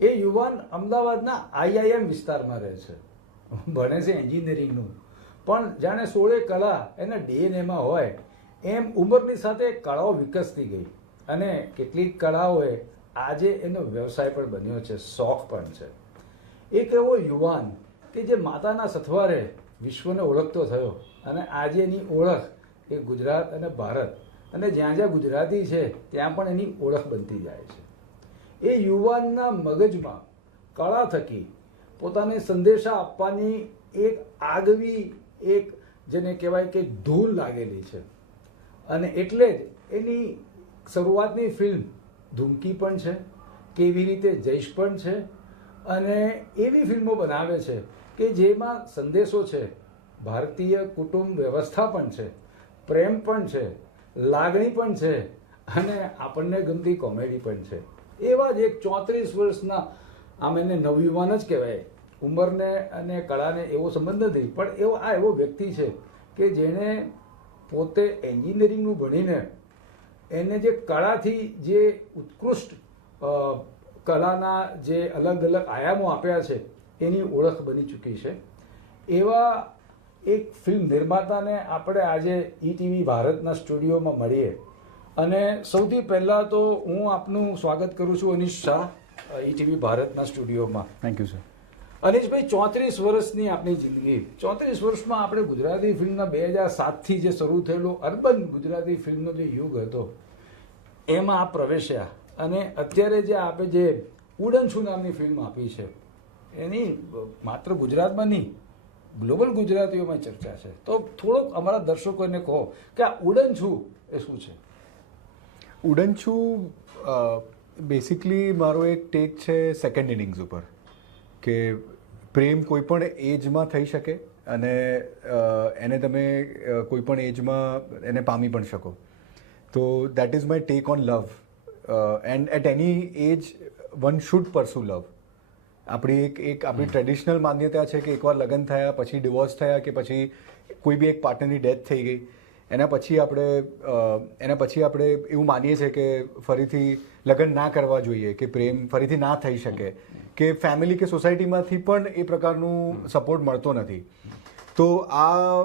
એ યુવાન અમદાવાદના આઈઆઈએમ વિસ્તારમાં રહે છે. ભણે છે એન્જિનિયરિંગનું. પણ જાણે સોળે કલા એના ડીએનએમાં હોય, એમ ઉંમરની સાથે કળાઓ વિકસતી ગઈ. અને કેટલીક કળાઓએ આજે એનો વ્યવસાય પણ બન્યો છે, શોખ પણ છે. એક એવો યુવાન કે જે માતાના સથવારે વિશ્વને ઓળખતો થયો અને આજે એની ઓળખ એ ગુજરાત અને ભારત અને જ્યાં જ્યાં ગુજરાતી છે, ત્યાં પણ એની ઓળખ બનતી જાય છે. એ યુવાનના મગજમાં કળા થકી પોતાને સંદેશા આપવાની એક આગવી, એક જેને કહેવાય કે ધૂલ લાગેલી છે. અને એટલે જ એની શરૂઆતની ફિલ્મ ધૂમકી પણ છે, કેવી રીતે જઈશ પણ છે અને એવી ફિલ્મો બનાવે છે કે જેમાં સંદેશો છે, ભારતીય કુટુંબ વ્યવસ્થા પણ છે, પ્રેમ પણ છે, લાગણી પણ છે અને આપણને ગમતી કોમેડી પણ છે. એવા જ એક ચોત્રીસ વર્ષના આમ એને નવયુવાન જ કહેવાય. ઉંમરને અને કળાને એવો સંબંધ નથી, પણ એવો આ એવો વ્યક્તિ છે કે જેણે પોતે એન્જિનિયરિંગનું ભણીને એને જે કળાથી જે ઉત્કૃષ્ટ કલાના જે અલગ અલગ આયામો આપ્યા છે, એની ઓળખ બની ચૂકી છે. એવા એક ફિલ્મ નિર્માતાને આપણે આજે ઈટીવી ભારતના સ્ટુડિયોમાં મળીએ. અને સૌથી પહેલાં તો હું આપનું સ્વાગત કરું છું અનિશ શાહ ઈટીવી ભારતના સ્ટુડિયોમાં. થેન્ક યુ સર અનિશભાઈ ચોત્રીસ વર્ષની આપણી જિંદગી. ચોત્રીસ વર્ષમાં આપણે ગુજરાતી ફિલ્મના બે હજાર સાતથી જે શરૂ થયેલો અર્બન ગુજરાતી ફિલ્મનો જે યુગ હતો એમાં આપ પ્રવેશ્યા. અને અત્યારે જે આપે જે ઉડન છું નામની ફિલ્મ આપી છે એની માત્ર ગુજરાતમાં નહીં ગ્લોબલ ગુજરાતીઓમાં ચર્ચા છે. તો થોડોક અમારા દર્શકોને કહો કે આ ઉડન છું એ શું છે? ઉડનચુ બેસિકલી મારો એક ટેક છે સેકન્ડ ઇનિંગ્સ ઉપર કે પ્રેમ કોઈ પણ એજમાં થઈ શકે અને એને તમે કોઈ પણ એજમાં એને પામી પણ શકો. તો that is my take on love and at any age one should pursue love આપણી એક એક આપણી ટ્રેડિશનલ માન્યતા છે કે એકવાર લગ્ન થયા પછી ડિવોર્સ થયા કે પછી કોઈ બી એક પાર્ટનરની ડેથ થઈ ગઈ એના પછી આપણે એના પછી આપણે એવું માનીએ છીએ કે ફરીથી લગ્ન ના કરવા જોઈએ, કે પ્રેમ ફરીથી ના થઈ શકે, કે ફેમિલી કે સોસાયટીમાંથી પણ એ પ્રકારનું સપોર્ટ મળતો નથી. તો આ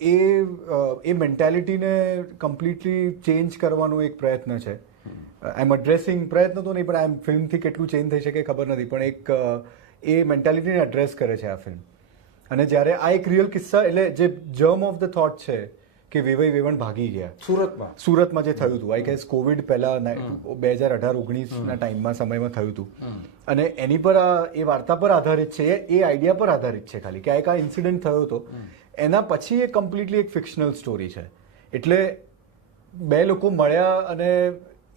એ એ મેન્ટેલિટીને કમ્પ્લીટલી ચેન્જ કરવાનો એક પ્રયત્ન છે. આઈ એમ અડ્રેસિંગ પ્રયત્ન તો નહીં, પણ આઈ એમ ફિલ્મથી કેટલું ચેન્જ થઈ શકે ખબર નથી, પણ એક એ મેન્ટેલિટીને એડ્રેસ કરે છે આ ફિલ્મ અને જ્યારે આ એક રિયલ કિસ્સા, એટલે જે જર્મ ઓફ ધ થોટ છે કે વેવાઈ વેવણ ભાગી ગયા. સુરતમાં? સુરતમાં જે થયું હતું. આઈ ગેસ કોવિડ પહેલા બે હજાર અઢાર ઓગણીસના ટાઈમમાં સમયમાં થયું હતું. અને એની પર આ એ વાર્તા પર આધારિત છે. એ આઈડિયા પર આધારિત છે ખાલી. કે આ એક આ ઇન્સિડન્ટ થયો હતો. એના પછી એ કમ્પ્લીટલી એક ફિક્શનલ સ્ટોરી છે. એટલે બે લોકો મળ્યા અને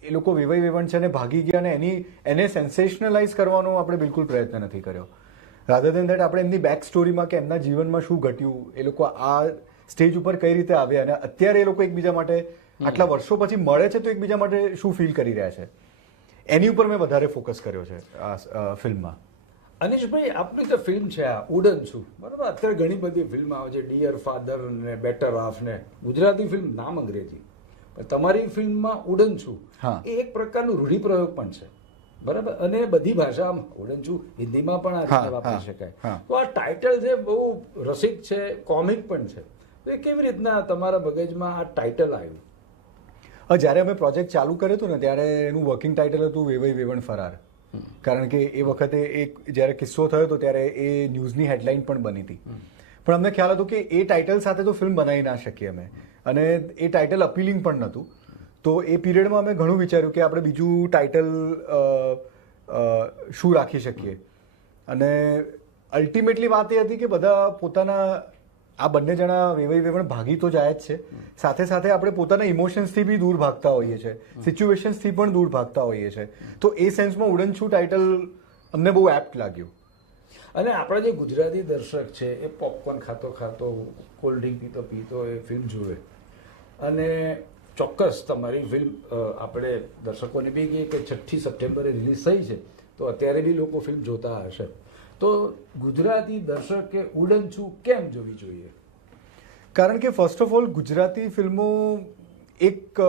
એ લોકો વેવાઈ વેવણ છે અને ભાગી ગયા અને એની એને સેન્સેશનલાઇઝ કરવાનો આપણે બિલકુલ પ્રયત્ન નથી કર્યો. રાધર દેન દેટ આપણે એમની બેક સ્ટોરીમાં કે એમના જીવનમાં શું ઘટ્યું એ લોકો આ સ્ટેજ ઉપર કઈ રીતે આવ્યા અને અત્યારે એ લોકો એકબીજા માટે આટલા વર્ષો પછી મળે છે તો એકબીજા માટે શું ફીલ કરી રહ્યા છે? એની ઉપર મેં વધારે ફોકસ કર્યો છે આ ફિલ્મમાં. અનિશભાઈ આપણી જે ફિલ્મ છે આ ઉડન છું. બરાબર? અત્યારે ઘણી બધી ફિલ્મ આવે છે ડિયર ફાધર ને બેટર હાફ ને. ગુજરાતી ફિલ્મ નામ અંગ્રેજી. પણ તમારી ફિલ્મમાં ઉડન છું. એ એક પ્રકારનું રૂઢિપ્રયોગ પણ છે. બરાબર? અને બધી ભાષામાં ઉડન છું. હિન્દીમાં પણ આ વાપરી શકાય. તો આ ટાઇટલ છે બહુ રસિક છે કોમિક પણ છે. તો એ કેવી રીતના તમારા મગજમાં આ ટાઇટલ આવ્યું? જ્યારે અમે પ્રોજેક્ટ ચાલુ કર્યો હતો ને ત્યારે એનું વર્કિંગ ટાઇટલ હતું વેવઈ વેવણ ફરાર. કારણ કે એ વખતે એક જ્યારે કિસ્સો થયો હતો ત્યારે એ ન્યૂઝની હેડલાઇન પણ બની હતી. પણ અમને ખ્યાલ હતો કે એ ટાઇટલ સાથે તો ફિલ્મ બનાવી ના શકીએ અમે. અને એ ટાઇટલ અપીલિંગ પણ નહોતું. તો એ પીરિયડમાં અમે ઘણું વિચાર્યું કે આપણે બીજું ટાઇટલ શું રાખી શકીએ. અને અલ્ટિમેટલી વાત એ હતી કે બધા પોતાના આ બંને જણા વેવાઈ વેવણ ભાગી તો જાય જ છે. સાથે સાથે આપણે પોતાના ઇમોશન્સથી બી દૂર ભાગતા હોઈએ છીએ સિચ્યુએશન્સથી પણ દૂર ભાગતા હોઈએ છીએ તો એ સેન્સમાં ઉડનછું ટાઇટલ અમને બહુ એપ્ટ લાગ્યું. અને આપણા જે ગુજરાતી દર્શક છે, એ પોપકોર્ન ખાતો ખાતો કોલ્ડ ડ્રિંક પીતો પીતો એ ફિલ્મ જુએ. અને ચોક્કસ તમારી ફિલ્મ આપણે દર્શકોને બી કહીએ કે છઠ્ઠી સપ્ટેમ્બરે રિલીઝ થઈ છે, તો અત્યારે બી લોકો ફિલ્મ જોતા હશે. તો ગુજરાતી દર્શકે ઉડન છું કેમ જોવી જોઈએ? કારણ કે ફર્સ્ટ ઓફ ઓલ ગુજરાતી ફિલ્મો એક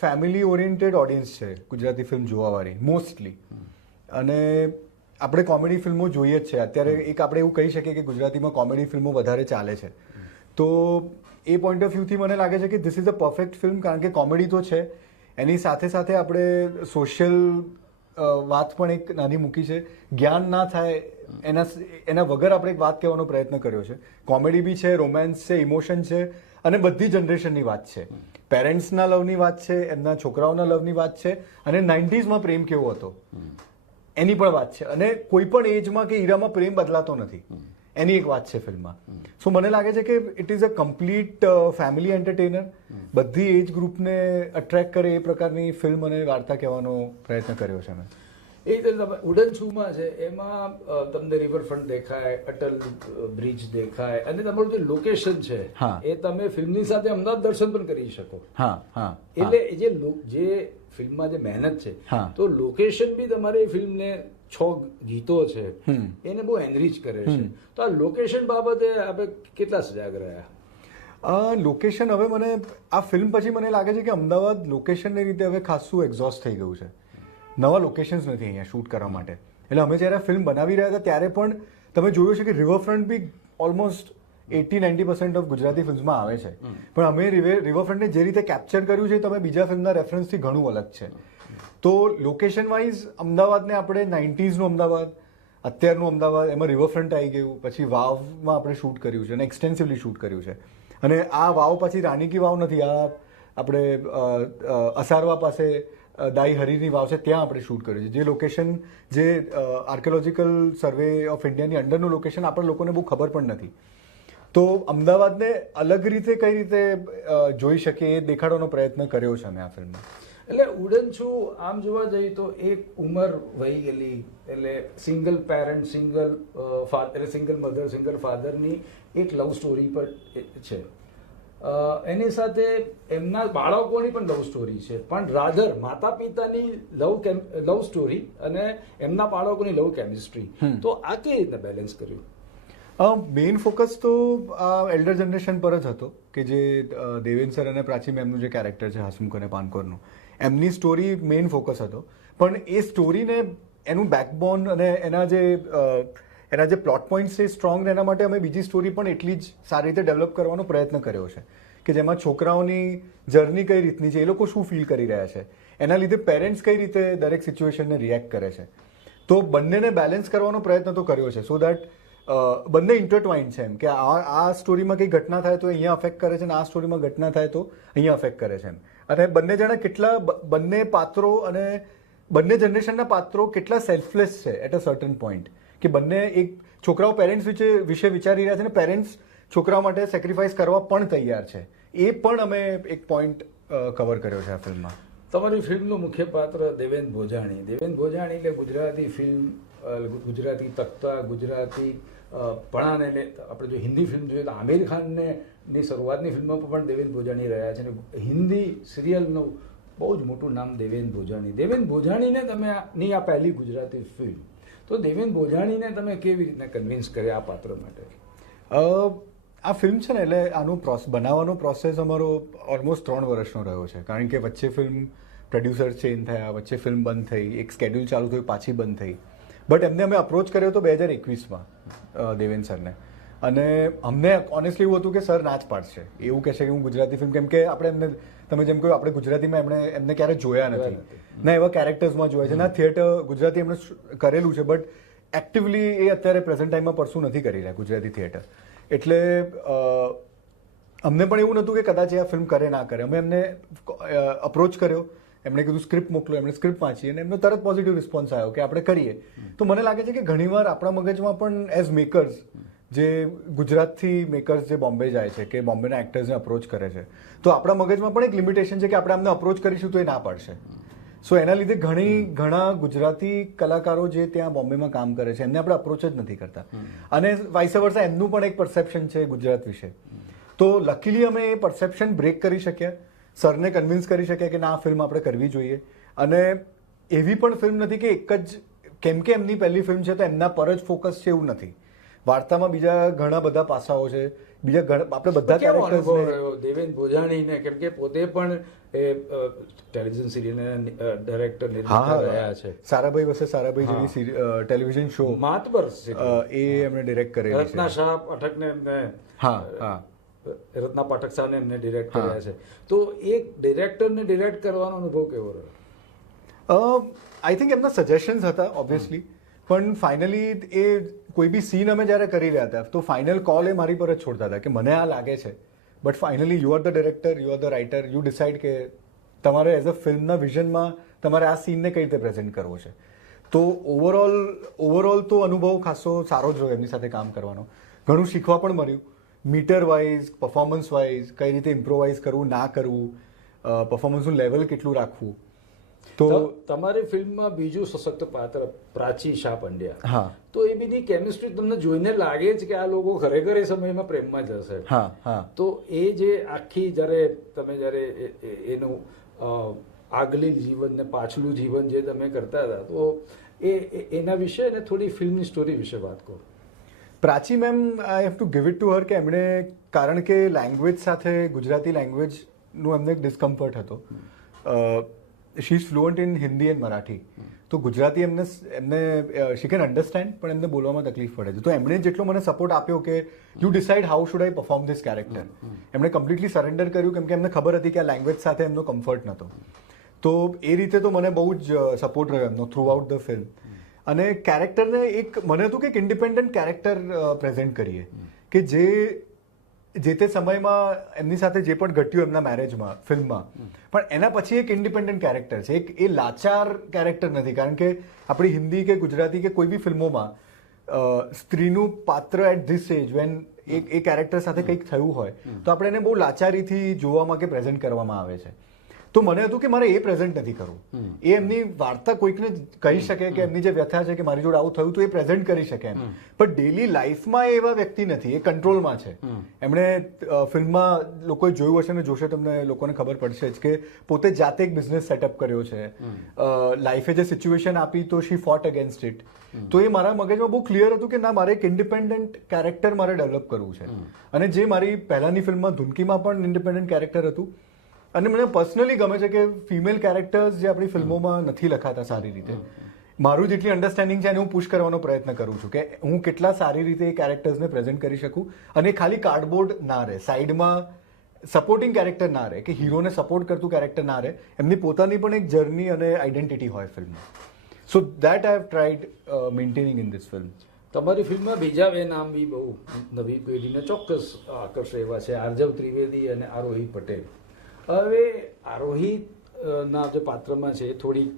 ફેમિલી ઓરિએન્ટેડ ઓડિયન્સ છે ગુજરાતી ફિલ્મ જોવાવાળી મોસ્ટલી અને આપણે કોમેડી ફિલ્મો જોઈએ જ છે. અત્યારે એક આપણે એવું કહી શકીએ કે ગુજરાતીમાં કોમેડી ફિલ્મો વધારે ચાલે છે. તો એ પોઈન્ટ ઓફ વ્યૂથી મને લાગે છે કે this is a perfect film કારણ કે કોમેડી તો છે. એની સાથે સાથે આપણે સોશિયલ વાત પણ એક નાની મૂકી છે. જ્ઞાન ના થાય એના એના વગર આપણે એક વાત કહેવાનો પ્રયત્ન કર્યો છે. કોમેડી બી છે રોમેન્સ છે ઇમોશન છે અને બધી જનરેશનની વાત છે. પેરેન્ટ્સના લવની વાત છે એમના છોકરાઓના લવની વાત છે અને નાઇન્ટીઝમાં પ્રેમ કેવો હતો? એની પણ વાત છે. અને કોઈ પણ એજમાં કે ઈરામાં પ્રેમ બદલાતો નથી. એની એક વાત છે ફિલ્મમાં. સો મને લાગે છે કે it is a complete family entertainer બધી એજ ગ્રુપને અટ્રેક્ટ કરે એ પ્રકારની ફિલ્મ અને વાર્તા કહેવાનો પ્રયત્ન કર્યો છે મેં. એ રીતે તમે ઉડન છૂમાં છે એમાં તમને રિવરફ્રન્ટ દેખાય અટલ બ્રિજ દેખાય અને તમારું જે લોકેશન છે. એ તમે ફિલ્મની સાથે અમદાવાદ દર્શન પણ કરી શકો. હા હા એટલે જે જે ફિલ્મમાં જે મહેનત છે. તો લોકેશન બી તમારી ફિલ્મને છ ગીતો છે એને બહુ એનરીચ કરે છે. તો આ લોકેશન બાબતે આપણે કેટલા સજાગ રહ્યા? લોકેશન હવે મને આ ફિલ્મ પછી મને લાગે છે કે અમદાવાદ લોકેશનની રીતે હવે ખાસું એક્ઝોસ્ટ થઈ ગયું છે. નવા લોકેશન્સ નથી અહીંયા શૂટ કરવા માટે. એટલે અમે જ્યારે આ ફિલ્મ બનાવી રહ્યા હતા ત્યારે પણ તમે જોયું છે કે riverfront be almost eighty ninety percent of Gujarati ફિલ્મમાં આવે છે. પણ અમે રિવરફ્રન્ટને જે રીતે કેપ્ચર કર્યું છે એ તમે બીજા ફિલ્મના રેફરન્સથી ઘણું અલગ છે. તો લોકેશન વાઇઝ અમદાવાદને આપણે નાઇન્ટીઝનું અમદાવાદ, અત્યારનું અમદાવાદ, એમાં રિવરફ્રન્ટ આવી ગયું, પછી વાવમાં આપણે શૂટ કર્યું છે અને એક્સટેન્સિવલી શૂટ કર્યું છે. અને આ વાવ પછી રાની કી વાવ નથી, આ આપણે અસારવા પાસે દાઈ હરીની વાવ છે, ત્યાં આપણે શૂટ કર્યું છે. જે લોકેશન જે આર્કિયોલોજીકલ સર્વે ઓફ ઇન્ડિયાની અંડરનું લોકેશન આપણે લોકોને બહુ ખબર પણ નથી. તો અમદાવાદને અલગ રીતે કઈ રીતે જોઈ શકીએ એ દેખાડવાનો પ્રયત્ન કર્યો છે અમે આ ફિલ્મમાં એટલે ઉડન છું આમ જોવા જઈએ તો એક ઉંમર વહી ગયેલી. એટલે સિંગલ પેરેન્ટ સિંગલ ફાધર એટલે સિંગલ મધર સિંગલ ફાધરની એક લવ સ્ટોરી પર છે. એની સાથે એમના બાળકોની પણ લવ સ્ટોરી છે. પણ રાધર માતા પિતાની લવ કેમ લવ સ્ટોરી અને એમના બાળકોની લવ કેમિસ્ટ્રી તો આ કેવી રીતે બેલેન્સ કર્યું? મેઇન ફોકસ તો આ એલ્ડર જનરેશન પર જ હતો કે જે દેવેન સર અને પ્રાચી મેમનું જે કેરેક્ટર છે હસમુખ અને પાનકોરનું. એમની સ્ટોરી મેઇન ફોકસ હતો. પણ એ સ્ટોરીને એનું બેકબોન અને એના જે એના જે પ્લોટ પોઈન્ટ્સ છે સ્ટ્રોંગ એના માટે અમે બીજી સ્ટોરી પણ એટલી જ સારી રીતે ડેવલપ કરવાનો પ્રયત્ન કર્યો છે. કે જેમાં છોકરાઓની જર્ની કઈ રીતની છે, એ લોકો શું ફીલ કરી રહ્યા છે, એના લીધે પેરેન્ટ્સ કઈ રીતે દરેક સિચ્યુએશનને રિએક્ટ કરે છે. તો બંનેને બેલેન્સ કરવાનો પ્રયત્ન તો કર્યો છે. સો દેટ બંને ઇન્ટરટવાઇન છે એમ. કે આ આ સ્ટોરીમાં કંઈ ઘટના થાય તો અહીંયા અફેક્ટ કરે છે અને આ સ્ટોરીમાં ઘટના થાય તો અહીંયા અફેક્ટ કરે છે એમ. અને બંને જણા કેટલા બંને પાત્રો અને બંને જનરેશનના પાત્રો કેટલા સેલ્ફલેસ છે એટ અ સર્ટન પોઈન્ટ કે બંને એક છોકરાઓ પેરેન્ટ્સ વિશે વિશે વિચારી રહ્યા છે અને પેરેન્ટ્સ છોકરાઓ માટે સેક્રિફાઈસ કરવા પણ તૈયાર છે. એ પણ અમે એક પોઈન્ટ કવર કર્યો છે આ ફિલ્મમાં તમારી ફિલ્મનું મુખ્ય પાત્ર દેવેન ભોજાણી. દેવેન ભોજાણી એટલે ગુજરાતી ફિલ્મ ગુજરાતી તખ્તા, ગુજરાતી પણાને લે આપણે જો હિન્દી ફિલ્મ જોઈએ તો આમિર ખાનને ની શરૂઆતની ફિલ્મમાં પણ દેવેન ભોજાણી રહ્યા છે અને હિન્દી સિરિયલનું બહુ જ મોટું નામ દેવેન ભોજાણી. દેવેન ભોજાણીને તમે ની આ પહેલી ગુજરાતી ફિલ્મ, તો દેવેન ભોજાણીને તમે કેવી રીતના કન્વિન્સ કર્યા આ પાત્ર માટે? આ ફિલ્મ છે ને, એટલે આનું પ્રોસ, બનાવવાનો પ્રોસેસ અમારો ઓલમોસ્ટ ત્રણ વર્ષનો રહ્યો છે. કારણ કે વચ્ચે ફિલ્મ પ્રોડ્યુસર ચેન્જ થયા, વચ્ચે ફિલ્મ બંધ થઈ, એક સ્કેડ્યુલ ચાલુ થયું પાછી બંધ થઈ. બટ એમને અમે અપ્રોચ કર્યો હતો બે હજાર એકવીસમાં દેવેન સરને. અને અમને ઓનેસ્ટલી એવું હતું કે સર ના જ પાડશે. એવું કહેશે કે હું ગુજરાતી ફિલ્મ કેમ કે આપણે એમને તમે જેમ કહ્યું આપણે ગુજરાતીમાં એમણે એમને ક્યારે જોયા નથી. ના એવા કેરેક્ટર્સમાં જોયા છે. ના થિયેટર ગુજરાતી એમણે કરેલું છે બટ એક્ટિવલી એ અત્યારે પ્રેઝન્ટ ટાઈમમાં પરસું નથી કરી રહ્યા ગુજરાતી થિયેટર એટલે અમને પણ એવું નહોતું કે કદાચ એ આ ફિલ્મ કરે ના કરે. અમે એમને અપ્રોચ કર્યો. એમણે કીધું સ્ક્રિપ્ટ મોકલો એમણે સ્ક્રિપ્ટ વાંચી અને એમનો તરત પોઝિટિવ રિસ્પોન્સ આવ્યો કે આપણે કરીએ. તો મને લાગે છે કે ઘણીવાર આપણા મગજમાં પણ એઝ મેકર્સ જે ગુજરાતથી મેકર્સ જે બોમ્બે જાય છે કે બોમ્બેના એક્ટર્સને અપ્રોચ કરે છે તો આપણા મગજમાં પણ એક લિમિટેશન છે કે આપણે આમને અપ્રોચ કરીશું તો એ ના પાડશે. સો એના લીધે ઘણી ઘણા ગુજરાતી કલાકારો જે ત્યાં બોમ્બેમાં કામ કરે છે એમને આપણે અપ્રોચ જ નથી કરતા. અને વાઇસ વર્ષા એમનું પણ એક પરસેપ્શન છે ગુજરાત વિશે. તો લકીલી અમે એ પરસેપ્શન બ્રેક કરી શક્યા સરને કન્વિન્સ કરી શકે કે ના આ ફિલ્મ આપણે કરવી જોઈએ. અને એવી પણ ફિલ્મ નથી કે એક જ કેમ કે એમની પહેલી ફિલ્મ છે તો એમના પર જ ફોકસ છે એવું નથી. વાર્તામાં બીજા ઘણા બધા પાસાઓ છે. બીજા ઘણા- આપણે બધા દેવેન્દ્ર દેવેન ભોજાણીને? કેમ કે પોતે પણ એ ટેલિવિઝન સિરિયલના ડાયરેક્ટર નિર્માતા રહ્યા છે. સારાભાઈ વસે સારાભાઈ. જેવી ટેલિવિઝન શો માતબર એ એમણે ડિરેક્ટ કરેલી રત્ના છે. શાહ અઠકને એમને હા હા. રત્ના પાઠક સાહેબને એમને ડિરેક્ટ કર્યા છે. તો એક ડિરેક્ટરને ડિરેક્ટ કરવાનો અનુભવ કેવો રહ્યો? આઈ થિંક એમના સજેશન્સ હતા ઓબ્વિયસલી પણ ફાઇનલી એ કોઈ બી સીન અમે જ્યારે કરી રહ્યા હતા તો ફાઇનલ કોલ એ મારી પર જ છોડતા હતા કે મને આ લાગે છે. But finally you are the director you are the writer you decide કે તમારે એઝ અ ફિલ્મના વિઝનમાં તમારે આ સીનને કઈ રીતે પ્રેઝન્ટ કરવો છે. તો ઓવરઓલ ઓવરઓલ તો અનુભવ ખાસો સારો જ રહ્યો એમની સાથે કામ કરવાનો. ઘણું શીખવા પણ મળ્યું. મીટર વાઇઝ પરફોર્મન્સ વાઇઝ કઈ રીતે ઇમ્પ્રોવાઇઝ કરવું ના કરવું પરફોર્મન્સનું લેવલ કેટલું રાખવું? તો તમારી ફિલ્મમાં બીજું સશક્ત પાત્ર પ્રાચી શાહ પંડ્યા. હા. તો એ બીની કેમિસ્ટ્રી તમને જોઈને લાગે છે કે આ લોકો ખરેખર એ સમયમાં પ્રેમમાં જશે હા હા. તો એ જે આખી જ્યારે તમે જ્યારે એનું આગલી જીવન ને પાછલું જીવન જે તમે કરતા હતા તો એ એ- એના વિશે અને થોડી ફિલ્મની સ્ટોરી વિશે વાત કરો. Prachi ma'am I have to give it to her કે એમણે, કારણ કે લેંગ્વેજ સાથે, ગુજરાતી લેંગ્વેજનું એમને એક ડિસ્કમ્ફર્ટ હતો. She is fluent in Hindi and Marathi તો ગુજરાતી એમને એમને શી કેન અન્ડરસ્ટેન્ડ પણ એમને બોલવામાં તકલીફ પડે છે. તો એમણે જેટલો મને સપોર્ટ આપ્યો કે you decide how should I perform this character એમણે કમ્પ્લીટલી સરેન્ડર કર્યું કેમ કે એમને ખબર હતી કે આ લેંગ્વેજ સાથે એમનો કમ્ફર્ટ નહોતો. તો એ રીતે તો મને બહુ જ સપોર્ટ રહ્યો એમનો થ્રુ આઉટ ધ ફિલ્મ અને કેરેક્ટરને એક મને હતું કે એક ઇન્ડિપેન્ડન્ટ કેરેક્ટર પ્રેઝન્ટ કરીએ. કે જે જે તે સમયમાં એમની સાથે જે પણ ઘટ્યું એમના મેરેજમાં ફિલ્મમાં. પણ એના પછી એક ઇન્ડિપેન્ડન્ટ કેરેક્ટર છે. એક એ લાચાર કેરેક્ટર નથી. કારણ કે આપણી હિન્દી કે ગુજરાતી કે કોઈ બી ફિલ્મોમાં સ્ત્રીનું પાત્ર at this age when a a character સાથે કંઈક થયું હોય તો આપણે એને બહુ લાચારીથી જોવામાં કે પ્રેઝન્ટ કરવામાં આવે છે. તો મને હતું કે મારે એ પ્રેઝન્ટ નથી કરવું. એ એમની વાર્તા કોઈકને કહી શકે કે એમની જે વ્યથા છે કે મારી જોડે આવું થયું તો એ પ્રેઝન્ટ કરી શકે એમ. પણ ડેલી લાઈફમાં એવા વ્યક્તિ નથી એ કંટ્રોલમાં છે. એમણે ફિલ્મમાં લોકોએ જોયું હશે ને જોશે તમને લોકોને ખબર પડશે જ કે પોતે જાતે એક બિઝનેસ સેટઅપ કર્યો છે. લાઈફે જે સિચ્યુએશન આપી તો શી ફોટ અગેન્સ્ટ ઇટ તો એ મારા મગજમાં બહુ ક્લિયર હતું કે ના મારે એક ઇન્ડિપેન્ડન્ટ કેરેક્ટર મારે ડેવલપ કરવું છે. અને જે મારી પહેલાની ફિલ્મમાં ધુનકીમાં પણ ઇન્ડિપેન્ડન્ટ કેરેક્ટર હતું અને મને પર્સનલી ગમે છે કે ફિમેલ કેરેક્ટર્સ જે આપણી ફિલ્મોમાં નથી લખાતા સારી રીતે. મારું જેટલી અન્ડરસ્ટેન્ડિંગ છે એને હું પુશ કરવાનો પ્રયત્ન કરું છું કે હું કેટલા સારી રીતે એ કેરેક્ટર્સને પ્રેઝન્ટ કરી શકું અને ખાલી કાર્ડબોર્ડ ના રહે સાઈડમાં સપોર્ટિંગ કેરેક્ટર ના રહે કે હીરોને સપોર્ટ કરતું કેરેક્ટર ના રહે એમની પોતાની પણ એક જર્ની અને આઈડેન્ટિટી હોય ફિલ્મમાં. So that I have tried maintaining in this film તમારી ફિલ્મમાં બીજા બે નામ બી બહુ નવી પેઢીને ચોક્કસ આકર્ષે એવા છે. આર્જવ ત્રિવેદી અને આરોહી પટેલ. હવે આરોહી ના જે પાત્રમાં છે એ થોડી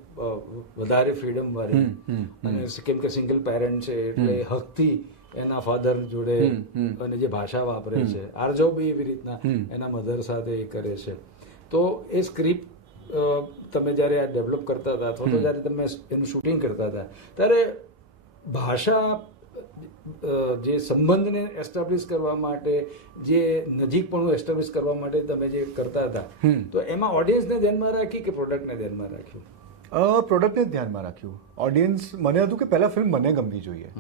વધારે ફ્રીડમ વાળી. અને કેમ કે સિંગલ પેરેન્ટ છે એટલે હકથી એના ફાધર જોડે. અને જે ભાષા વાપરે છે આરજવ બી એવી રીતના એના મધર સાથે એ કરે છે. તો એ સ્ક્રિપ્ટ તમે જ્યારે આ ડેવલપ કરતા હતા અથવા તો જ્યારે તમે એનું શૂટિંગ કરતા હતા ત્યારે ભાષા જે સંબંધને એસ્ટાબ્લિશ કરવા માટે જે નજીકપણું એસ્ટાબ્લિશ કરવા માટે તમે જે કરતા હતા. તો એમાં ઓડિયન્સને ધ્યાનમાં રાખી કે પ્રોડક્ટને ધ્યાનમાં રાખ્યું? પ્રોડક્ટને જ ધ્યાનમાં રાખ્યું. ઓડિયન્સ મને હતું કે પહેલાં ફિલ્મ મને ગમવી જોઈએ.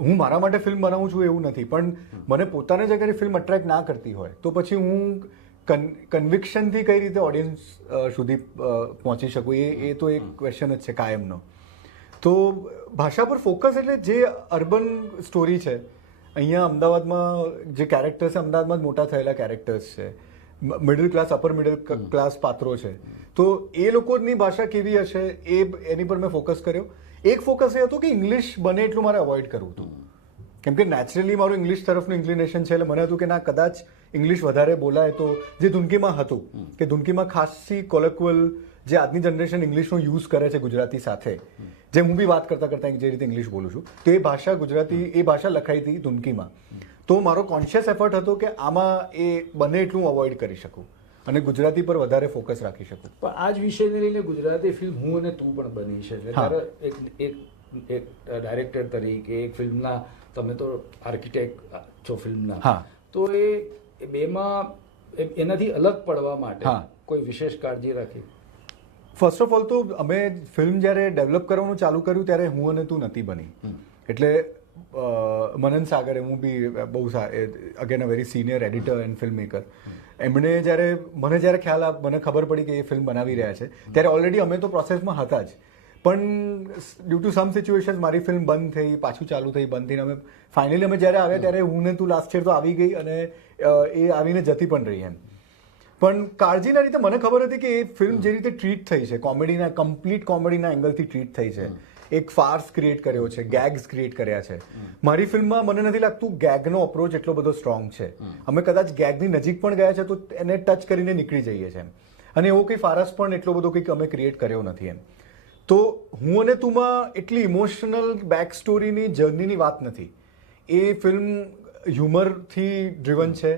હું મારા માટે ફિલ્મ બનાવું છું એવું નથી પણ મને પોતાને જ અગર ફિલ્મ અટ્રેક્ટ ના કરતી હોય તો પછી હું કન્વિક્શનથી કઈ રીતે ઓડિયન્સ સુધી પહોંચી શકું? એ એ તો એક ક્વેશ્ચન જ છે કાયમનો. તો ભાષા પર ફોકસ એટલે જે અર્બન સ્ટોરી છે અહીંયા અમદાવાદમાં જે કેરેક્ટર્સ છે અમદાવાદમાં જ મોટા થયેલા કેરેક્ટર્સ છે. Middle class upper middle class પાત્રો છે. તો એ લોકોની ભાષા કેવી હશે એ એની પર મેં ફોકસ કર્યો. એક ફોકસ એ હતો કે ઇંગ્લિશ બને એટલું મારે અવોઇડ કરવું હતું. કેમ કે નેચરલી મારું ઇંગ્લિશ તરફનું ઇન્ક્લિનેશન છે એટલે મને હતું કે ના કદાચ ઇંગ્લિશ વધારે બોલાય તો જે ધુનકીમાં હતું કે ધુનકીમાં ખાસી કોલકવલ જે આજની જનરેશન ઇંગ્લિશનો યુઝ કરે છે ગુજરાતી સાથે જે હું બી વાત કરતા કરતા જે રીતે ઇંગ્લિશ બોલું છું તો એ ભાષા ગુજરાતી એ ભાષા લખાઈ હતી ધૂમકીમાં. તો મારો કોન્શિયસ એફર્ટ હતો કે આમાં એ બને એટલું અવોઇડ કરી શકું અને ગુજરાતી પર વધારે ફોકસ રાખી શકું. પણ આ જ વિષયને લઈને ગુજરાતી ફિલ્મ હું અને તું પણ બની છે. એક એક એક ડાયરેક્ટર તરીકે એક ફિલ્મના તમે તો આર્કિટેક્ટ છો ફિલ્મના હા. તો એ બેમાં એનાથી અલગ પડવા માટે કોઈ વિશેષ કાળજી રાખી? ફર્સ્ટ ઓફ ઓલ તો અમે ફિલ્મ જ્યારે ડેવલપ કરવાનું ચાલુ કર્યું ત્યારે હું અને તું નથી બની. એટલે મનન સાગરે હું બી બહુ again a very senior editor and film maker એમણે જ્યારે મને જ્યારે ખ્યાલ આપ મને ખબર પડી કે એ ફિલ્મ બનાવી રહ્યા છે ત્યારે ઓલરેડી અમે તો પ્રોસેસમાં હતા જ. પણ ડ્યુ ટુ સમ સિચ્યુએશન મારી ફિલ્મ બંધ થઈ પાછું ચાલુ થઈ બંધ થઈને અમે ફાઇનલી અમે જ્યારે આવ્યા ત્યારે હું ને તું લાસ્ટ યર તો આવી ગઈ અને એ આવીને જતી પણ રહી એમ. પણ કાળજીના રીતે મને ખબર હતી કે એ ફિલ્મ જે રીતે ટ્રીટ થઈ છે, કોમેડીના કમ્પ્લીટ કોમેડીના એંગલથી ટ્રીટ થઈ છે. એક ફાર્સ ક્રિએટ કર્યો છે ગેગ્સ ક્રિએટ કર્યા છે. મારી ફિલ્મમાં મને નથી લાગતું ગેગનો અપ્રોચ એટલો બધો સ્ટ્રોંગ છે. અમે કદાચ ગેગની નજીક પણ ગયા છે તો એને ટચ કરીને નીકળી જઈએ છીએ અને એવો કંઈ ફારસ પણ એટલો બધો કંઈક અમે ક્રિએટ કર્યો નથી એમ. તો હું અને તુમાં એટલી ઇમોશનલ બેક સ્ટોરીની જર્નીની વાત નથી. એ ફિલ્મ હ્યુમરથી ડ્રિવન છે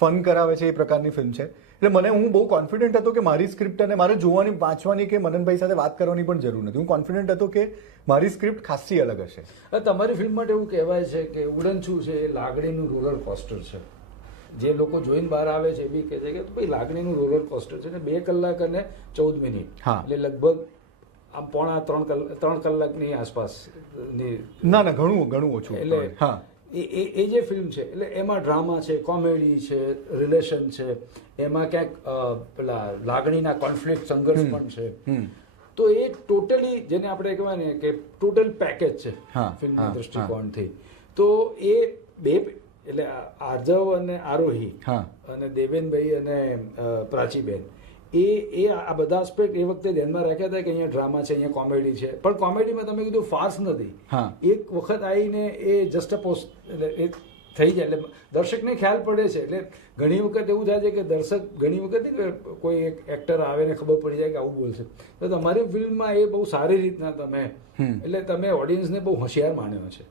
ફન કરાવે છે એ પ્રકારની ફિલ્મ છે. એટલે મને હું બહુ કોન્ફિડન્ટ હતો કે મારી સ્ક્રિપ્ટ અને મારે જોવાની વાંચવાની કે મનનભાઈ સાથે વાત કરવાની પણ જરૂર નથી. હું કોન્ફિડન્ટ હતો કે મારી સ્ક્રિપ્ટ ખાસી અલગ હશે. તમારી ફિલ્મ માટે એવું કહેવાય છે કે ઉડન શું છે એ લાગણીનું રોલર કોસ્ટર છે. જે લોકો જોઈને બહાર આવે છે એ બી કહે છે કે ભાઈ લાગણીનું રોલર કોસ્ટર છે ને બે કલાક અને ચૌદ મિનિટ. હા. એટલે લગભગ આમ પોણા ત્રણ કલાક ત્રણ કલાકની આસપાસની ના ના ઘણું ઘણું ઓછું એટલે હા. એ એ એ જે ફિલ્મ છે એટલે એમાં ડ્રામા છે કોમેડી છે રિલેશન છે એમાં ક્યાંક પેલા લાગણીના કોન્ફ્લિક્ટ સંઘર્ષ પણ છે. તો એ ટોટલી જેને આપણે કહેવાય ને કે ટોટલ પેકેજ છે ફિલ્મના દૃષ્ટિકોણથી તો એ બે એટલે આર્જવ અને આરોહી હા. અને દેવેનભાઈ અને પ્રાચીબેન. એ એ આ બધા આસ્પેક્ટ એ વખતે ધ્યાનમાં રાખ્યા હતા કે અહીંયા ડ્રામા છે અહીંયા કોમેડી છે. પણ કોમેડીમાં તમે કીધું ફાર્સ નથી. એક વખત આવીને એ જસ્ટ પોસ્ટ એટલે થઈ જાય. એટલે દર્શકને ખ્યાલ પડે છે. એટલે ઘણી વખત એવું થાય છે કે દર્શક ઘણી વખત કોઈ એક એક્ટર આવે ને ખબર પડી જાય કે આવું બોલશે. તો તમારી ફિલ્મમાં એ બહુ સારી રીતના તમે એટલે તમે ઓડિયન્સને બહુ હોશિયાર માન્યો છે.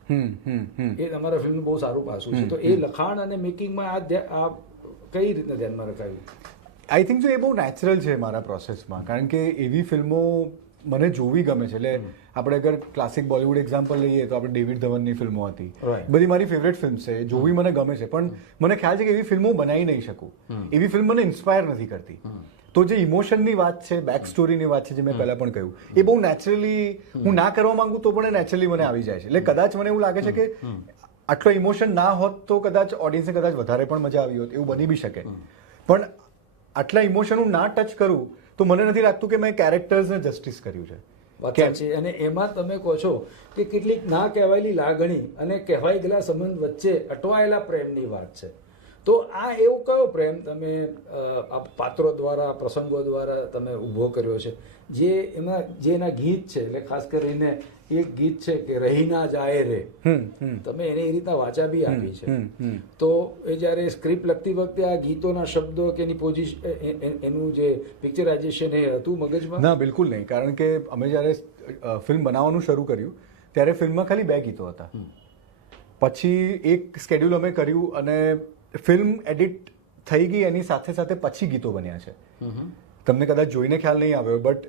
એ તમારા ફિલ્મનું બહુ સારું પાસું છે. તો એ લખાણ અને મેકિંગમાં આ આ કઈ રીતના ધ્યાનમાં રખાયું? આઈ થિંક જો એ બહુ નેચરલ છે મારા પ્રોસેસમાં કારણ કે એવી ફિલ્મો મને જોવી ગમે છે. એટલે આપણે અગર ક્લાસિક બોલિવૂડ એક્ઝામ્પલ લઈએ તો આપણે ડેવિડ ધવનની ફિલ્મો હતી. બધી મારી ફેવરેટ ફિલ્મ છે જોવી મને ગમે છે. પણ મને ખ્યાલ છે કે એવી ફિલ્મો બનાવી નહીં શકું. એવી ફિલ્મ મને ઇન્સ્પાયર નથી કરતી. તો જે ઇમોશનની વાત છે બેક સ્ટોરીની વાત છે જે મેં પહેલા પણ કહ્યું એ બહુ નેચરલી હું ના કરવા માંગુ તો પણ નેચરલી મને આવી જાય છે. એટલે કદાચ મને એવું લાગે છે કે આટલો ઇમોશન ના હોત તો કદાચ ઓડિયન્સને કદાચ વધારે પણ મજા આવી હોત એવું બની બી શકે. પણ આટલા ઇમોશન હું ના ટચ કરું તો મને નથી લાગતું કે મેં કેરેક્ટર્સને જસ્ટિસ કર્યું છે. છે? અને એમાં તમે કહો છો કે કેટલીક ના કહેવાયેલી લાગણી અને કહેવાઈ ગયેલા સંબંધ વચ્ચે અટવાયેલા પ્રેમની વાત છે. તો આ એવો કયો પ્રેમ તમે આ પાત્રો દ્વારા પ્રસંગો દ્વારા તમે ઊભો કર્યો છે? જે એમાં જે એના ગીત છે એટલે ખાસ કરીને એક ગીત છે કે રહી ના જાય રે. તમે એને એ રીતના વાચા બી આપી છે. તો એ જ્યારે સ્ક્રિપ્ટ લખતી વખતે આ ગીતોના શબ્દો કે એની પોઝિશન એનું જે પિક્ચરાઇઝેશન એ હતું મગજમાં? ના બિલકુલ નહીં. કારણ કે અમે જ્યારે ફિલ્મ બનાવવાનું શરૂ કર્યું ત્યારે ફિલ્મમાં ખાલી બે ગીતો હતા. પછી એક સ્કેડ્યુલ અમે કર્યું અને ફિલ્મ એડિટ થઈ ગઈ એની સાથે સાથે પછી ગીતો બન્યા છે. તમને કદાચ જોઈને ખ્યાલ નહીં આવ્યો બટ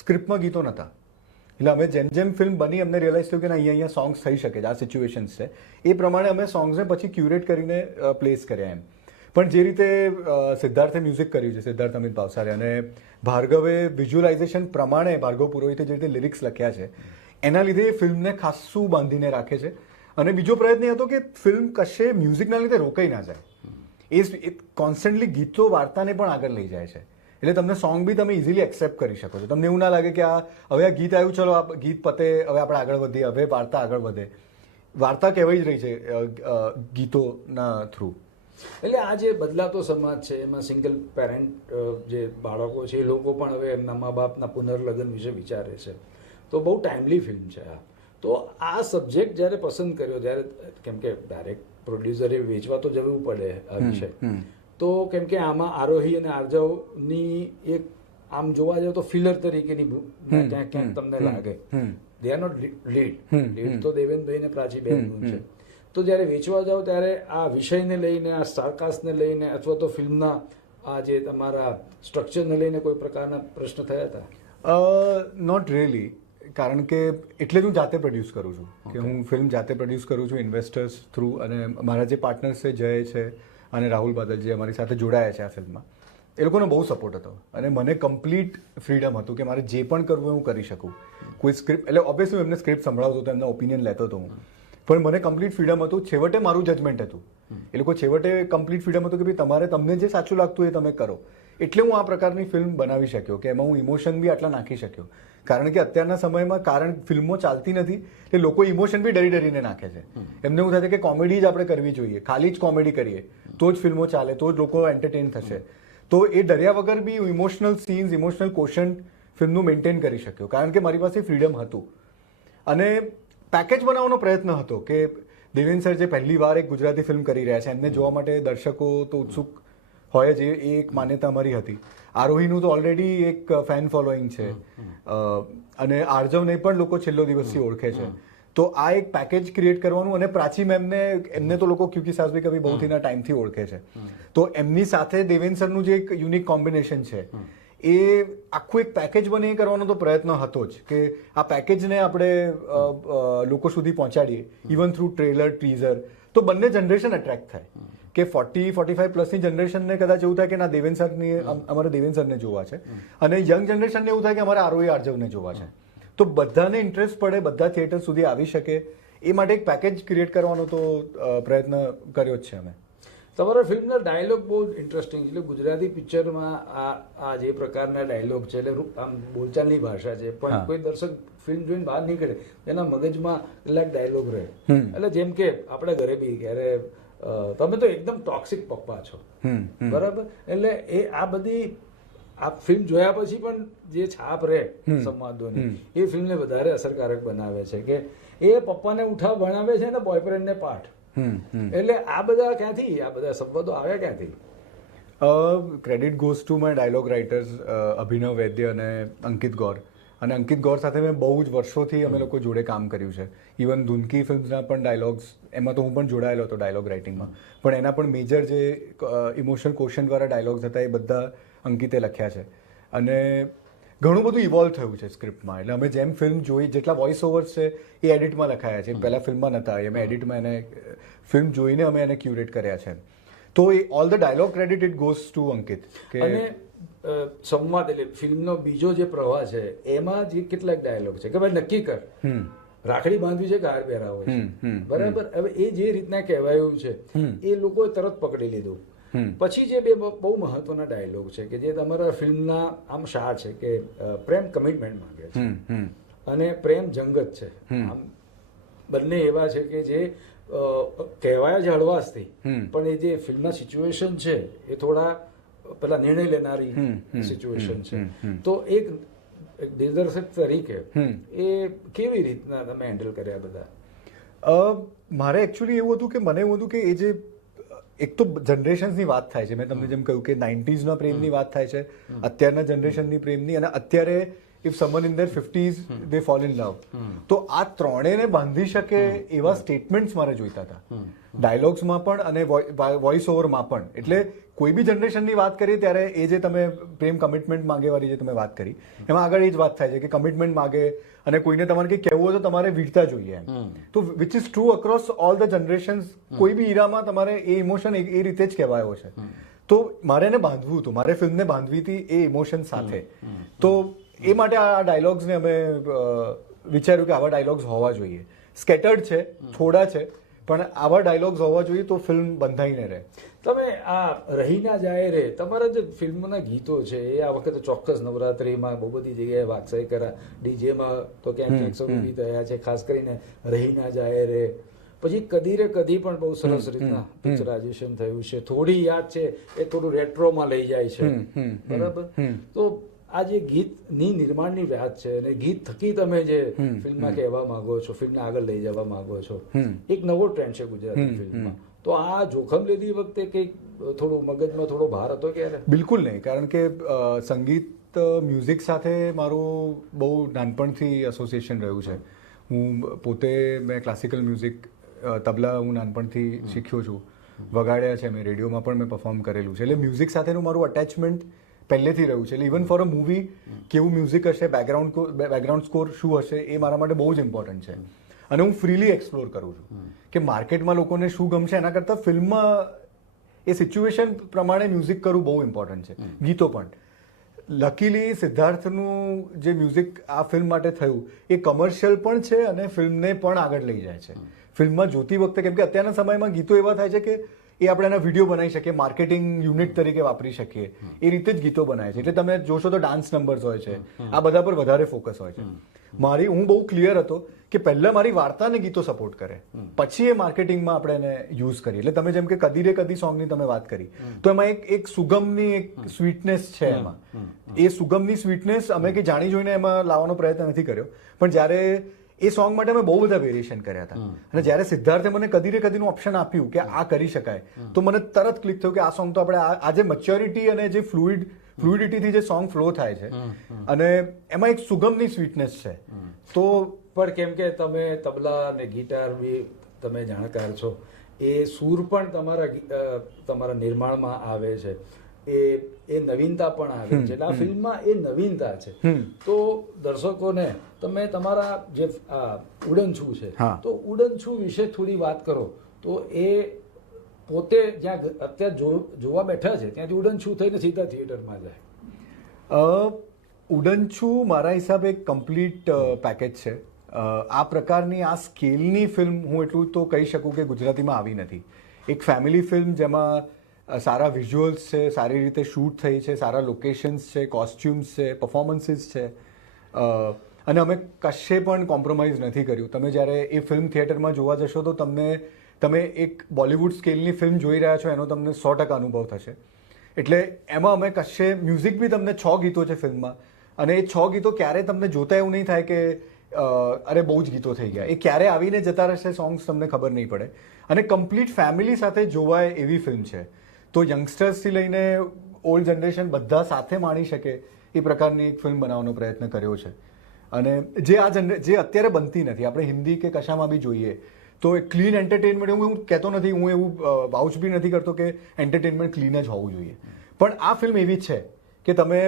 સ્ક્રિપ્ટમાં ગીતો નહોતા એટલે અમે જેમ જેમ ફિલ્મ બની અમને રિયલાઇઝ થયું કે ના અહીંયા અહીંયા સોંગ્સ થઈ શકે છે આ સિચ્યુએશન્સ છે. એ પ્રમાણે અમે સોંગ્સને પછી ક્યુરેટ કરીને પ્લેસ કર્યા એમ. પણ જે રીતે સિદ્ધાર્થે મ્યુઝિક કર્યું છે સિદ્ધાર્થ અમિત ભાવસારે અને ભાર્ગવે વિઝ્યુઅલાઇઝેશન પ્રમાણે ભાર્ગવ પુરોહિતે જે રીતે લિરિક્સ લખ્યા છે એના લીધે એ ફિલ્મને ખાસ્સું બાંધીને રાખે છે. અને બીજો પ્રયત્ન હતો કે ફિલ્મ કશે મ્યુઝિકના લીધે રોકાઈ ના જાય. એ કોન્સ્ટન્ટલી ગીતો વાર્તાને પણ આગળ લઈ જાય છે. એટલે તમને સોંગ બી તમે ઇઝીલી એક્સેપ્ટ કરી શકો છો. તમને એવું ના લાગે કે આ હવે આ ગીત આવ્યું, ચલો આ ગીત પતે, હવે આપણે આગળ વધીએ, હવે વાર્તા આગળ વધે. વાર્તા કહેવાય જ રહી છે ગીતોના થ્રુ એટલે આ જે બદલાતો સમાજ છે, એમાં સિંગલ પેરેન્ટ જે બાળકો છે, એ લોકો પણ હવે એમના મા બાપના પુનર્લગ્ન વિશે વિચારે છે. તો બહુ ટાઈમલી ફિલ્મ છે આ. તો આ સબ્જેક્ટ જ્યારે પસંદ કર્યો જ્યારે કેમ કે ડાયરેક્ટ પ્રોડ્યુસરે વેચવા તો જવું પડે આ વિષય. તો કેમ કે આમાં આરોહી અને આર્જવની એક આમ જોવા જાવ તો ફિલર તરીકેની ક્યાંક ક્યાંક તમને લાગે. They are not lead lead તો દેવેનભાઈ ને પ્રાચીબેનનું છે. તો જ્યારે વેચવા જાઓ ત્યારે આ વિષયને લઈને આ સ્ટારકાસ્ટને લઈને અથવા તો ફિલ્મના આ જે તમારા સ્ટ્રક્ચરને લઈને કોઈ પ્રકારના પ્રશ્ન થયા હતા? નોટ રિયલી કારણ કે એટલે જ હું જાતે પ્રોડ્યુસ કરું છું કે હું ફિલ્મ જાતે પ્રોડ્યુસ કરું છું ઇન્વેસ્ટર્સ થ્રુ અને મારા જે પાર્ટનર્સ છે જય છે અને રાહુલ બાદલ જે અમારી સાથે જોડાયા છે આ ફિલ્મમાં એ લોકોનો બહુ સપોર્ટ હતો અને મને કમ્પ્લીટ ફ્રીડમ હતું કે મારે જે પણ કરવું હું કરી શકું. કોઈ સ્ક્રિપ્ટ એટલે ઓબ્વિયસલી એમને સ્ક્રિપ્ટ સંભળાવતો હતો એમના ઓપિનિયન લેતો હતો હું. પણ મને કમ્પ્લીટ ફ્રીડમ હતું. છેવટે મારું જજમેન્ટ હતું. એ લોકો છેવટે કમ્પ્લીટ ફ્રીડમ હતું કે ભાઈ તમારે તમને જે સાચું લાગતું એ તમે કરો. એટલે હું આ પ્રકારની ફિલ્મ બનાવી શક્યો કે એમાં હું ઇમોશન બી આટલા નાખી શક્યો. કારણ કે અત્યારના સમયમાં કારણ ફિલ્મો ચાલતી નથી એટલે લોકો ઇમોશન બી ડરી ડરીને નાખે છે. એમને એવું થાય છે કે કોમેડી જ આપણે કરવી જોઈએ ખાલી જ કોમેડી કરીએ. તો જ ફિલ્મો ચાલે તો જ લોકો એન્ટરટેન થશે. તો એ ડર્યા વગર બી ઇમોશનલ સીન્સ ઇમોશનલ કોશન ફિલ્મનું મેન્ટેન કરી શક્યો. કારણ કે મારી પાસે ફ્રીડમ હતું. અને પેકેજ બનાવવાનો પ્રયત્ન હતો કે દેવેન સર જે પહેલી વાર એક ગુજરાતી ફિલ્મ કરી રહ્યા છે એમને જોવા માટે દર્શકો તો ઉત્સુક હોય જ એ એક માન્યતા અમારી હતી. આરોહીનું તો ઓલરેડી એક ફેન ફોલોઈંગ છે. અને આર્જવને પણ લોકો છેલ્લો દિવસથી ઓળખે છે. તો આ એક પેકેજ ક્રિએટ કરવાનું અને પ્રાચી મેમને એમને તો લોકો ક્યુકી સાસબી કભી બહુથીના ટાઈમથી ઓળખે છે. તો એમની સાથે દેવેન સરનું જે એક યુનિક કોમ્બિનેશન છે એ આખું એક પેકેજ બને એ કરવાનો તો પ્રયત્ન હતો જ કે આ પેકેજને આપણે લોકો સુધી પહોંચાડીએ. ઇવન થ્રુ ટ્રેલર ટીઝર તો બંને જનરેશન એટ્રેક્ટ થાય. કે ફોર્ટી ફોર્ટી ફાઈવ પ્લસની જનરેશનને કદાચ એવું થાય કે ના દેવેન સરની અમારે દેવેન સરને જોવા છે. અને યંગ જનરેશનને એવું થાય કે અમારે આરોહી આર્જવને જોવા છે. તો બધાને ઇન્ટરેસ્ટ પડે બધા થિયેટર સુધી આવી શકે. એ માટે એક પેકેજ ક્રિએટ કરવાનો તો પ્રયત્ન કર્યો જ છે અમે. તમારા ફિલ્મના ડાયલોગ બહુ ઇન્ટરેસ્ટિંગ છે. એટલે ગુજરાતી પિક્ચરમાં આ આ જે પ્રકારના ડાયલોગ છે એટલે આમ બોલચાલની ભાષા છે પણ કોઈ દર્શક ફિલ્મ જોઈને બહાર નીકળે એના મગજમાં કેટલાક ડાયલોગ રહે. એટલે જેમ કે આપણે ઘરે બી ક્યારે તમે તો એકદમ ટોક્સિક પપ્પા છો. બરાબર એટલે એ આ બધી આ ફિલ્મ જોયા પછી પણ જે છાપ રહે. સંવાદોની. એ ફિલ્મને વધારે અસરકારક બનાવે છે કે એ પપ્પાને ઉઠાવ ભણાવે છે ને બોયફ્રેન્ડને પાઠ. એટલે આ બધા ક્યાંથી આ બધા સંવાદો આવ્યા ક્યાંથી credit goes to my dialogue writers Abhinav Vaidya અને અંકિત ગૌર અને અંકિત ગોર સાથે મેં બહુ જ વર્ષોથી અમે લોકો જોડે કામ કર્યું છે. ઇવન ધૂનકી ફિલ્મ્સના પણ ડાયલોગ્સ એમાં તો હું પણ જોડાયેલો હતો ડાયલોગ રાઇટિંગમાં પણ એના પણ મેજર જે ઇમોશનલ ક્વેશ્ચનવાળા ડાયલોગ્સ હતા એ બધા અંકિતે લખ્યા છે. અને ઘણું બધું ઇવોલ્વ થયું છે સ્ક્રિપ્ટમાં એટલે અમે જેમ ફિલ્મ જોઈ જેટલા વોઇસ ઓવર્સ છે એ એડિટમાં લખાયા છે. પહેલાં ફિલ્મમાં નહોતા અમે એડિટમાં એને ફિલ્મ જોઈને અમે એને ક્યુરેટ કર્યા છે. તો એ all the dialogue credit it goes to Ankit કે સંવાદ એટલે ફિલ્મનો બીજો જે પ્રવાહ છે એમાં જે કેટલાક ડાયલોગ છે. કે ભાઈ નક્કી કર. રાખડી બાંધવી છે કે હાર પહેરાવો છે? બરાબર? હવે એ જે રીતના કહેવાયું છે. એ લોકોએ તરત પકડી લીધું. પછી જે બે બહુ મહત્વના ડાયલોગ છે કે જે તમારા ફિલ્મના આમ શાર છે કે પ્રેમ કમિટમેન્ટ માંગે છે. અને પ્રેમ જંગત છે. આમ બંને એવા છે કે જે કહેવાય જ હળવાશથી. પણ એ જે ફિલ્મના સિચ્યુએશન છે એ થોડા પેલા નિર્ણય લેનારી સિચ્યુએશન છે. તો એક એક દિગ્દર્શક તરીકે હમ. એ કેવી રીતના તમે હેન્ડલ કર્યા બધા? મારે એકચ્યુઅલી એવું હતું કે મને એવું હતું કે એ જે એક તો જનરેશન્સની વાત થાય છે. મેં તમને જેમ કહ્યું કે નાઇન્ટીઝના પ્રેમની વાત થાય છે. અત્યારના જનરેશનની પ્રેમની અને અત્યારે if someone in their fifties they fall in love તો આ ત્રણેયને બાંધી શકે એવા સ્ટેટમેન્ટ્સ મારે જોઈતા હતા. ડાયલોગ્સમાં પણ અને વોઇસ ઓવરમાં પણ. એટલે કોઈ બી જનરેશનની વાત કરીએ ત્યારે એ જે તમે પ્રેમ કમિટમેન્ટ માંગે વાળી જે તમે વાત કરી એમાં આગળ એ જ વાત થાય છે કે કમિટમેન્ટ માંગે અને કોઈને તમારે કંઈ કહેવું હોય તો તમારે વીરતા જોઈએ એમ. તો which is true across all the generation કોઈ બી ઈરામાં તમારે એ ઇમોશન એ રીતે જ કહેવાયો છે. તો મારે એને બાંધવું હતું. મારે ફિલ્મને બાંધવી હતી એ ઇમોશન સાથે. તો એ માટે આ ડાયલોગ્સને અમે વિચાર્યું કે આવા ડાયલોગ્સ હોવા જોઈએ. સ્કેટર્ડ છે થોડા છે પણ આવા ડાયલોગ્સ હોવા જોઈએ તો ફિલ્મ બંધાઈને રહે. તમે આ રહી ના જાય રે તમારા જે ફિલ્મના ગીતો છે એ આ વખતે ચોક્કસ નવરાત્રીમાં બહુ બધી જગ્યાએ વાગસાઈ કરા. ડીજેમાં તો ક્યાંક ક્યાંક સૌ ગીત રહ્યા છે ખાસ કરીને રહી ના જાય રે. પછી કદી રે કદી પણ બહુ સરસ રીતના પિક્ચરાઇઝેશન થયું છે. થોડી યાદ છે એ થોડું રેટ્રોમાં લઈ જાય છે. બરાબર? તો આ જે ગીતની નિર્માણની વ્યાજ છે અને ગીત થકી તમે જે ફિલ્મમાં કહેવા માંગો છો ફિલ્મને આગળ લઈ જવા માંગો છો એક નવો ટ્રેન્ડ છે ગુજરાતી ફિલ્મમાં. તો આ જોખમ લીધી વખતે કંઈક થોડું મગજમાં થોડો ભાર હતો ક્યારે બિલકુલ નહીં કારણ કે સંગીત મ્યુઝિક સાથે મારું બહુ નાનપણથી એસોસિએશન રહ્યું છે. હું પોતે મેં ક્લાસિકલ મ્યુઝિક તબલા હું નાનપણથી શીખ્યો છું. વગાડ્યા છે મેં રેડિયોમાં પણ મેં પરફોર્મ કરેલું છે. એટલે મ્યુઝિક સાથેનું મારું અટેચમેન્ટ પહેલેથી રહ્યું છે. એટલે ઇવન ફોર અ મૂવી કેવું મ્યુઝિક હશે બેકગ્રાઉન્ડ બેકગ્રાઉન્ડ સ્કોર શું હશે એ મારા માટે બહુ જ ઇમ્પોર્ટન્ટ છે. અને હું ફ્રીલી એક્સપ્લોર કરું છું કે માર્કેટમાં લોકોને શું ગમશે એના કરતાં ફિલ્મમાં એ સિચ્યુએશન પ્રમાણે મ્યુઝિક કરવું બહુ ઇમ્પોર્ટન્ટ છે. ગીતો પણ. લકીલી સિદ્ધાર્થનું જે મ્યુઝિક આ ફિલ્મ માટે થયું એ કમર્શિયલ પણ છે અને ફિલ્મને પણ આગળ લઈ જાય છે. ફિલ્મમાં જોતી વખતે કેમ કે અત્યારના સમયમાં ગીતો એવા થાય છે કે એ આપણે એના વીડિયો બનાવી શકીએ માર્કેટિંગ યુનિટ તરીકે વાપરી શકીએ. એ રીતે જ ગીતો બનાવે છે. એટલે તમે જોશો તો ડાન્સ નંબર્સ હોય છે. આ બધા પર વધારે ફોકસ હોય છે. મારી, હું બહુ ક્લિયર હતો કે પહેલા મારી વાર્તાને ગીતો સપોર્ટ કરે. પછી એ માર્કેટિંગમાં આપણે એને યુઝ કરીએ. એટલે તમે જેમ કે કદી રે કદી સોંગની તમે વાત કરી, તો એમાં એક એક સુગમની એક સ્વીટનેસ છે એમાં. એ સુગમની સ્વીટનેસ અમે કે જાણી જોઈને એમાં લાવવાનો પ્રયત્ન નથી કર્યો. પણ જ્યારે એ સોંગ માટે અમે બહુ બધા વેરિએશન કર્યા હતા. અને જ્યારે સિદ્ધાર્થે મને કદી રે કદીનું ઓપ્શન આપ્યું કે આ કરી શકાય તો મને તરત ક્લિક થયું કે આ સોંગ તો આપણે આજે મચ્યોરિટી અને જે ફ્લુઇડ ફ્લુઇડિટીથી જે સોંગ ફ્લો થાય છે અને એમાં એક સુગમની સ્વીટનેસ છે. તો પણ કેમ કે તમે તબલા અને ગિટાર બી તમે જાણકાર છો એ સૂર પણ તમારા તમારા નિર્માણમાં આવે છે. એ એ નવીનતા પણ આવે છે. એટલે આ ફિલ્મમાં એ નવીનતા છે. તો દર્શકોને તમે તમારા જે ઉડન છૂ છે. તો છૂ વિશે થોડી વાત કરો. તો એ પોતે જ્યાં અત્યારે જોવા બેઠા છે ત્યાંથી ઉડન ઉડનછું થઈને સીધા થિયેટરમાં જાય. ઉડન છૂ મારા હિસાબે એક કમ્પ્લીટ પેકેજ છે. આ પ્રકારની આ સ્કેલની ફિલ્મ હું એટલું તો કહી શકું કે ગુજરાતીમાં આવી નથી. એક ફેમિલી ફિલ્મ જેમાં સારા વિઝ્યુઅલ્સ છે સારી રીતે શૂટ થઈ છે સારા લોકેશન્સ છે કોસ્ટ્યુમ્સ છે પરફોર્મન્સીસ છે. અને અમે કશે પણ કોમ્પ્રોમાઇઝ નથી કર્યું. તમે જ્યારે એ ફિલ્મ થિયેટરમાં જોવા જશો તો તમને, તમે એક બોલિવૂડ સ્કેલની ફિલ્મ જોઈ રહ્યા છો, એનો તમને સો ટકા અનુભવ થશે. એટલે એમાં અમે કશે મ્યુઝિક બી તમને છ ગીતો છે ફિલ્મમાં અને એ છ ગીતો ક્યારે તમને જોતા એવું નહીં થાય કે અરે બહુ જ ગીતો થઈ ગયા. એ ક્યારે આવીને જતા રહેશે સોંગ્સ તમને ખબર નહીં પડે. અને કમ્પ્લીટ ફેમિલી સાથે જોવાય એવી ફિલ્મ છે. તો યંગસ્ટર્સથી લઈને ઓલ્ડ જનરેશન બધા સાથે માણી શકે એ પ્રકારની એક ફિલ્મ બનાવવાનો પ્રયત્ન કર્યો છે. અને જે આ જનરે જે અત્યારે બનતી નથી, આપણે હિન્દી કે કશામાં બી જોઈએ, તો એ ક્લીન એન્ટરટેનમેન્ટ હું કહેતો નથી, હું એવું વાઉચ બી નથી કરતો કે એન્ટરટેનમેન્ટ ક્લીન જ હોવું જોઈએ. પણ આ ફિલ્મ એવી છે કે તમે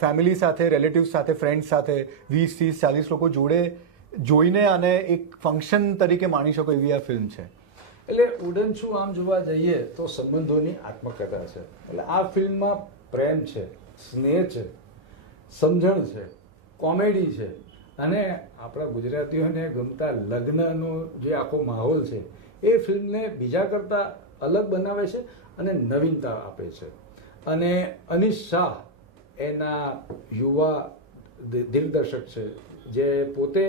ફેમિલી સાથે રિલેટિવ્સ સાથે ફ્રેન્ડ્સ સાથે, વીસ, ત્રીસ, ચાલીસ લોકો જોડે જોઈને અને એક ફંક્શન તરીકે માણી શકો એવી આ ફિલ્મ છે. એટલે ઉડન શું આમ જોવા જઈએ તો સંબંધોની આત્મકથા છે. એટલે આ ફિલ્મમાં પ્રેમ છે, સ્નેહ છે, સમજણ છે. કોમેડી છે. અને આપણા ગુજરાતીઓને ગમતા લગ્નનો જે આખો માહોલ છે, એ ફિલ્મને બીજા કરતાં અલગ બનાવે છે અને નવીનતા આપે છે. અને અનિશ શાહ એના યુવા દિગ્દર્શક છે, જે પોતે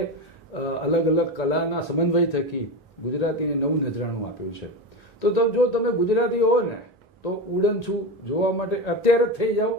અલગ અલગ કલાના સમન્વય થકી ગુજરાતીને નવું નજરાણું આપ્યું છે. તો જો તમે ગુજરાતી હો ને, તો ઉડનછું જોવા માટે અત્યારે જ થઈ જાઓ.